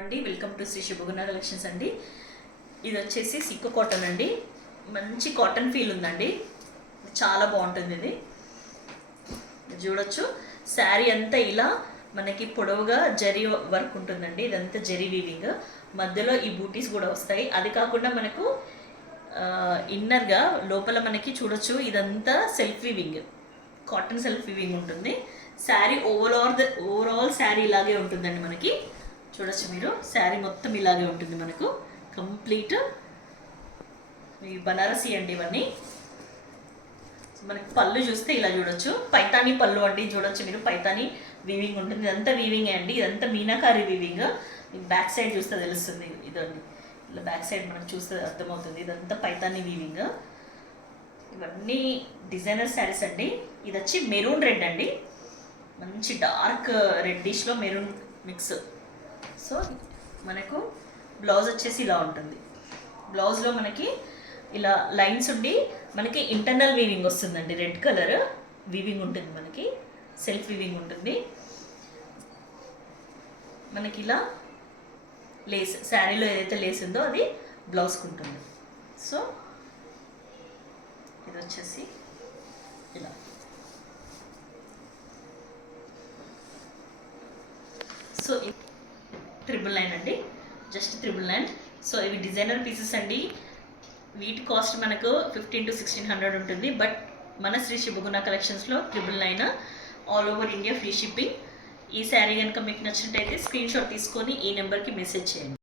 అండి welcome to Shri శుభగుణ collections అండి. ఇది వచ్చేసి సిక్కు కాటన్ అండి. మంచి కాటన్ ఫీల్ ఉందండి, చాలా బాగుంటుంది. ఇది చూడొచ్చు. శారీ అంతా ఇలా మనకి పొడవుగా జరీ వర్క్ ఉంటుందండి. ఇదంతా జరీ వీవింగ్, మధ్యలో ఈ బూటీస్ కూడా వస్తాయి. అది కాకుండా మనకు ఇన్నర్గా లోపల మనకి చూడొచ్చు, ఇదంతా self weaving, cotton self weaving ఉంటుంది. శారీ ఓవరాల్ శారీ ఇలాగే ఉంటుందండి. మనకి చూడొచ్చు మీరు, శారీ మొత్తం ఇలాగే ఉంటుంది మనకు కంప్లీట్. ఈ బనారసి అండి ఇవన్నీ. మనకి పళ్ళు చూస్తే ఇలా చూడొచ్చు, పైతానీ పళ్ళు అండి. చూడొచ్చు మీరు, పైతానీ వీవింగ్ ఉంటుంది. ఇదంతా వీవింగే అండి, ఇదంతా మీనాకారి వీవింగ్. బ్యాక్ సైడ్ చూస్తే తెలుస్తుంది. ఇదండి ఇలా బ్యాక్ సైడ్ మనకు చూస్తే అర్థమవుతుంది. ఇదంతా పైతానీ వీవింగ్. ఇవన్నీ డిజైనర్ శారీస్ అండి. ఇది వచ్చి మెరూన్ రెడ్ అండి, మంచి డార్క్ రెడ్డిష్లో మెరూన్ మిక్స్. సో మనకు బ్లౌజ్ వచ్చేసి ఇలా ఉంటుంది. బ్లౌజ్లో మనకి ఇలా లైన్స్ ఉండి మనకి ఇంటర్నల్ వీవింగ్ వస్తుందండి. రెడ్ కలర్ వీవింగ్ ఉంటుంది, మనకి సెల్ఫ్ వీవింగ్ ఉంటుంది. మనకి ఇలా లేస్, శారీలో ఏదైతే లేస్ ఉందో అది బ్లౌజ్కి ఉంటుంది. సో ఇది వచ్చేసి ఇలా. సో 999 అండి, జస్ట్ 999. సో ఇవి డిజైనర్ పీసెస్ అండి. వీటి కాస్ట్ మనకు 1500 to 1600 ఉంటుంది. బట్ మన శ్రీ శుభగుణ కలెక్షన్స్లో 999, all over India free shipping. ఈ శారీ కనుక మీకు నచ్చినట్టయితే స్క్రీన్ షాట్ తీసుకొని ఈ నెంబర్కి మెసేజ్ చేయండి.